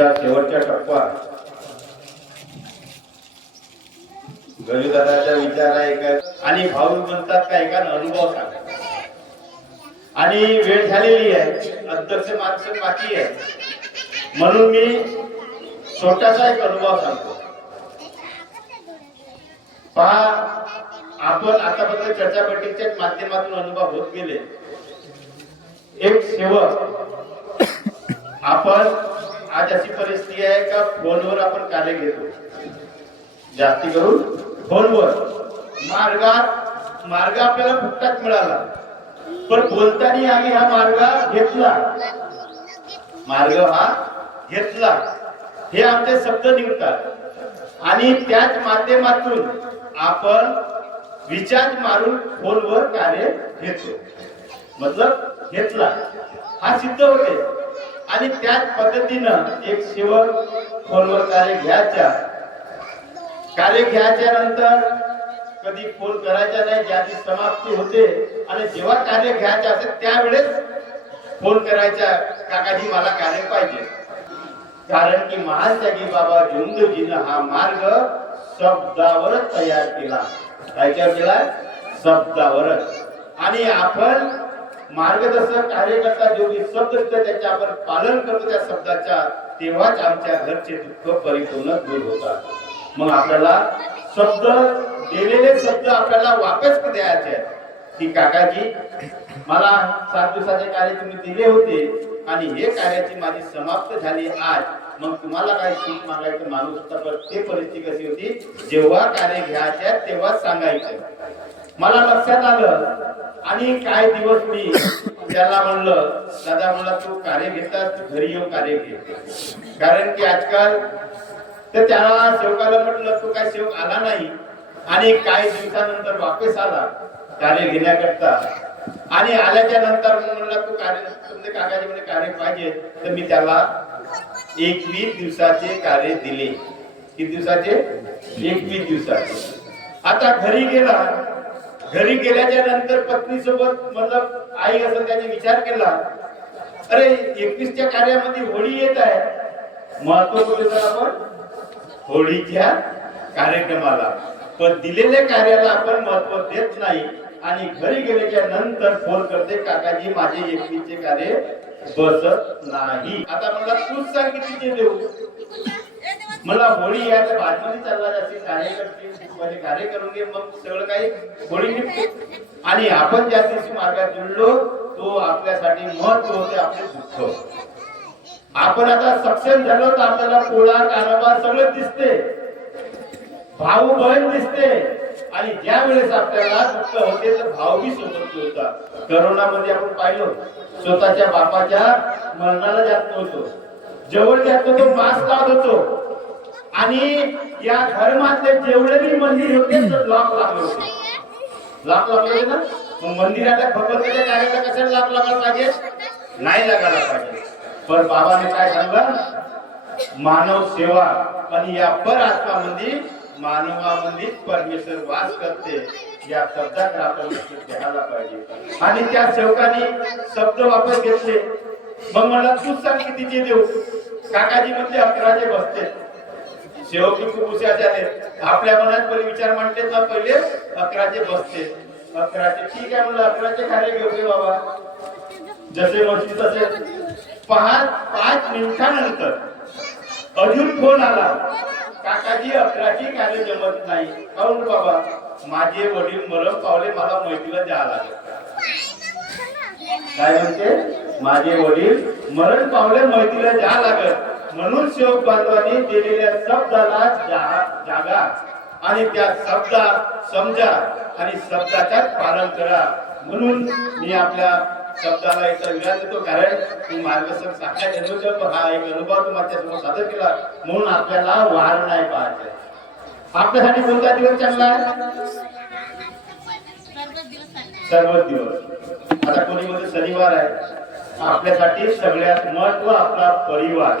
आजच्या शेवटच्या टप्प्यात गरुदादाचा विचार आहे का आणि भाऊ म्हणतात का एका अनुभव सांगा आणि वेळ झालेली आहे, अध्यक्ष माणसं बाकी आहे, म्हणून मी छोटासा एक अनुभव सांगतो. पहा, आपण आतापर्यंत चर्चा बैठकीच्या माध्यमातून अनुभव होत गेले. एक सेवक, आपण आज अशी परिस्थिती आहे का फोनवर आपण कार्य घेतो, जास्ती करून फोनवर. मार्ग आपल्याला फुकटात मिळाला, पण बोलताना आम्ही हा मार्ग घेतला, हे आमचे शब्द निघतात आणि त्याच माध्यमातून आपण रिचार्ज मारून फोनवर कार्य घेतो, मतलब घेतला हा सिद्ध होते. आणि त्याच पद्धतीनं एक सेवक फोनवर कार्य घ्यायच्या नंतर कधी फोन करायचा नाही, ज्याची समाप्ती होते आणि जेव्हा कार्य घ्यायचे असेल त्यावेळेस फोन करायचा, काकाजी मला कार्य पाहिजे. कारण की महान त्यागी बाबा जोंदूजीनं हा मार्ग शब्दावरच तयार केला. काय केला? शब्दावरच. आणि आपण मार्गदर्शक कार्यकर्ता जेवढी शब्द असते त्याचे आपण पालन करतो त्या शब्दाच्या, तेव्हाच आमच्या घरचे दुःख परिपूर्ण दूर होतात. मग आपल्याला शब्द दिलेले शब्द आपल्याला वापस द्यायचे आहेत की काकाजी मला 7 दिवसाचे कार्य तुम्ही दिले होते आणि हे कार्याची माझी समाप्त झाली आज, मग तुम्हाला काय सूट मागायचं माणूस होता, पण ते परिस्थिती कशी होती, जेव्हा कार्य घ्यायचे तेव्हा सांगायचं. मला लक्षात आलं आणि काय दिवस मी त्याला म्हणलं, दादा म्हणला तू कार्य घेतात, तू घरी येऊन कार्य घे. कारण की आजकाल तर त्याला सेवकाला म्हटलं तू काय सेवक आला नाही आणि काही दिवसानंतर वापस आला कार्य घेण्याकरता. आणि आल्याच्या नंतर म्हणला तू कार्य तुमचे काकाजी म्हणे कार्य पाहिजे, तर मी त्याला 21 दिवसाचे कार्य दिले. किती दिवसाचे? 21 दिवसाचे. आता घरी गेल्याच्या नंतर पत्नी सोबत मतलब आई असं त्याने विचार केला, अरे 21च्या कार्यामध्ये होळी येत आहे, महत्व कुठे तर आपण होळीच्या कार्यक्रमाला, पण दिलेल्या कार्याला आपण महत्व देत नाही. आणि घरी गेल्याच्या नंतर फोन करते, काकाजी माझे 21चे कार्य बसत नाही. आता मला तूच सांग कितीचे देऊ. मला होळी या तर भाजमध्ये चालला जाते, कार्य करून घे, मग सगळं काही होळी निघते. आणि आपण ज्या दिवशी मार्गात जुळलो तो आपल्यासाठी महत्व होते आपले दुःख. आपण आता सक्षम झालो तर आपल्याला पोळा कानोबा सगळं दिसते, भाऊ बहीण दिसते. आणि ज्या वेळेस आपल्याला दुःख होते तर भाऊ बी सोबत होता. करोनामध्ये आपण पाहिलं, स्वतःच्या बापाच्या मरणाला जात नव्हतो, जवळ जात होतो, मास्क लावत होतो. आणि या धर्मातले जेवढे बी मंदिर होते लॉक लागले होते, लॉक लागले ना. मग मंदिराला भगवंताच्या कार्याला कशाला लॉक लागायला पाहिजे? नाही लागायला पाहिजे. पण बाबाने काय सांगलं? मानव सेवा. आणि या पर आत्मामध्ये मानवामध्ये परमेश्वर वास करते, या शब्दाकडे आपण लक्ष द्यायला पाहिजे. आणि त्या सेवकाने शब्द वापस घेतले. मग मला तूच सांग कितीचे देऊ. काकाजी म्हणजे 11चे बसते. सेवकी खूप हुशार झाले, आपल्या मनात पहिले विचार मांडते ना, पहिले 11चे बसते. 11चे ठीक आहे म्हणलं, 11चे कार्य घेऊ बाबा. जसे मस्जिद तसे. 5 मिनिटानंतर अजून फोन आला, काकाजी 11ची कार्य जमत नाही. काहून बाबा? माझे वडील मरण पावले, मला मैत्रीला द्यावं लागेल. काय म्हणते? माझे वडील मरण पावले, मैत्रीला द्यावं लागेल. म्हणून सेवक बांधवांनी दिलेल्या शब्दाला जागा आणि त्या शब्दात समजा आणि शब्दाचं पालन करा. म्हणून मी आपल्या शब्दाला इथं विराम देतो. कारण मी मार्गदर्शक साक्षात अनुभव, हा एक अनुभव तुम्हाला समोर सादर केला. म्हणून आपल्याला वार नाही पाहायचे. आपल्यासाठी कोणता दिवस चांगला आहे? सर्व दिवस. आता कोणी मध्ये शनिवार आहे. आपल्यासाठी सगळ्यात महत्व आपला परिवार.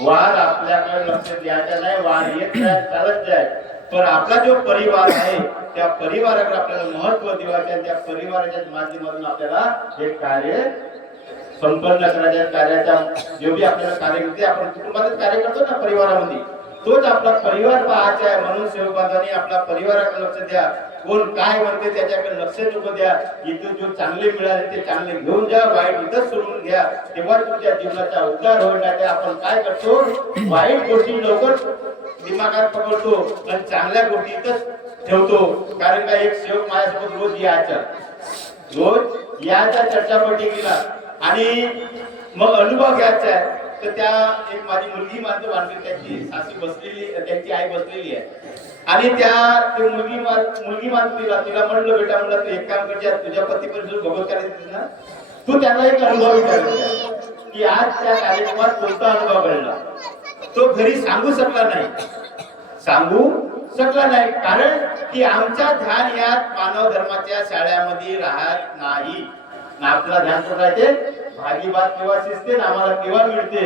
वार आपल्याकडे लक्ष द्यायचा नाही, वार येत जाय, चालत जाय, पण आपला जो परिवार आहे त्या परिवाराकडे आपल्याला महत्व द्यायचे. त्या परिवाराच्या माध्यमातून आपल्याला हे कार्य संपन्न करायच्या कार्याचा योग्य आपल्याला कार्यकर्ते आपण कुटुंबातच कार्य करतो ना परिवारामध्ये, तोच आपला परिवार पाहायचा आहे. म्हणून सेवक बांधवांनी आपला परिवाराकडे लक्ष द्या. कोण काय म्हणते त्याच्याकडे लक्ष नको द्या. इथून जो चांगले मिळाले ते चांगले घेऊन जा, वाईट इथंच सोडून घ्या. तेव्हा तुमच्या जीवनाचा उद्धार होईल. नाही आपण काय करतो, वाईट गोष्टी लवकर दिमागात पकडतो आणि चांगल्या गोष्टी इथंच ठेवतो. कारण का एक सेवक माझ्यासोबत रोज याचा चर्चा बैठकीला आणि मग अनुभव घ्यायचा आहे. तर त्या एक माझी मुलगी मानतो मानतो, त्याची सासू बसलेली, त्यांची आई बसलेली आहे आणि ती मुलगी मानतो तिला म्हणलं, बेटा म्हणलं तू एक काम कर, तुझ्या पती परिसर भगवत करायचं ना, तू त्यांना एक अनुभव विचारला की आज त्या कार्यक्रमात कोणता अनुभव घडला. तो घरी सांगू शकला नाही कारण की आमच्या ध्यान यात मानव धर्माच्या शाळेमध्ये राहत नाही. आपला ध्यान करायचे भाजी भात केव्हा शिजते ना आम्हाला केव्हा मिळते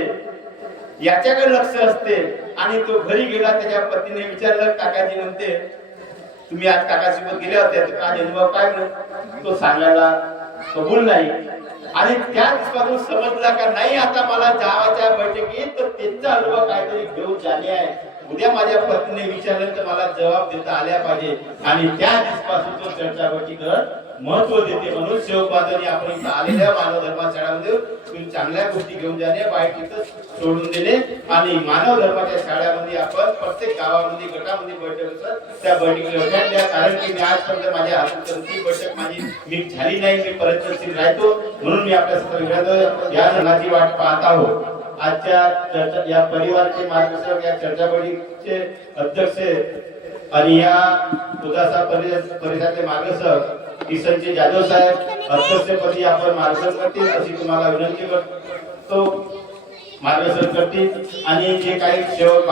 याच्याकडे लक्ष असते. आणि तो घरी गेला, त्याच्या पतीने विचारलं, काकाजी म्हणते तुम्ही आज काकासोबत गेल्या होत्या तर आज अनुभव काय म्हणत, तो सांगायला कबूल नाही. आणि त्या दिवसातून समजला का नाही आता मला जावाच्या बैठकीत तर त्याचा अनुभव काहीतरी घेऊन झाले आहे. उद्या माझ्या पत्नीने विचारलं तर मला जबाब देता आल्या पाहिजे. आणि त्या दिवसापासून तो चर्चा बैठकीकडे महत्व देते. म्हणून सेवक बांधवांनी आपण इथं आलेल्या मानव धर्माशाळामध्ये तुम्ही चांगल्या गोष्टी घेऊन जाणे, वाईट इथं सोडून देणे. आणि मानव धर्माच्या शाळेमध्ये आपण प्रत्येक गावामध्ये गटामध्ये बैठक असतात त्या बैठकीला लक्षात द्या. कारण की मी आजपर्यंत माझ्या हातून ती बैठक माझी झाली नाही, मी प्रयत्नशील राहतो. म्हणून मी आपल्या सगळ्यांना या सणाची वाट पाहत आहोत. आजच्या चर्चा या परिवाराचे मार्गदर्शक, या चर्चा बैठकीचे अध्यक्ष आणि या उदासा परिसराचे मार्गदर्शक किसनचे जाधव साहेब अध्यक्षपदी आपण मार्गदर्शन करतील अशी तुम्हाला विनंती करतो, मार्गदर्शन करतील. आणि जे काही सेवक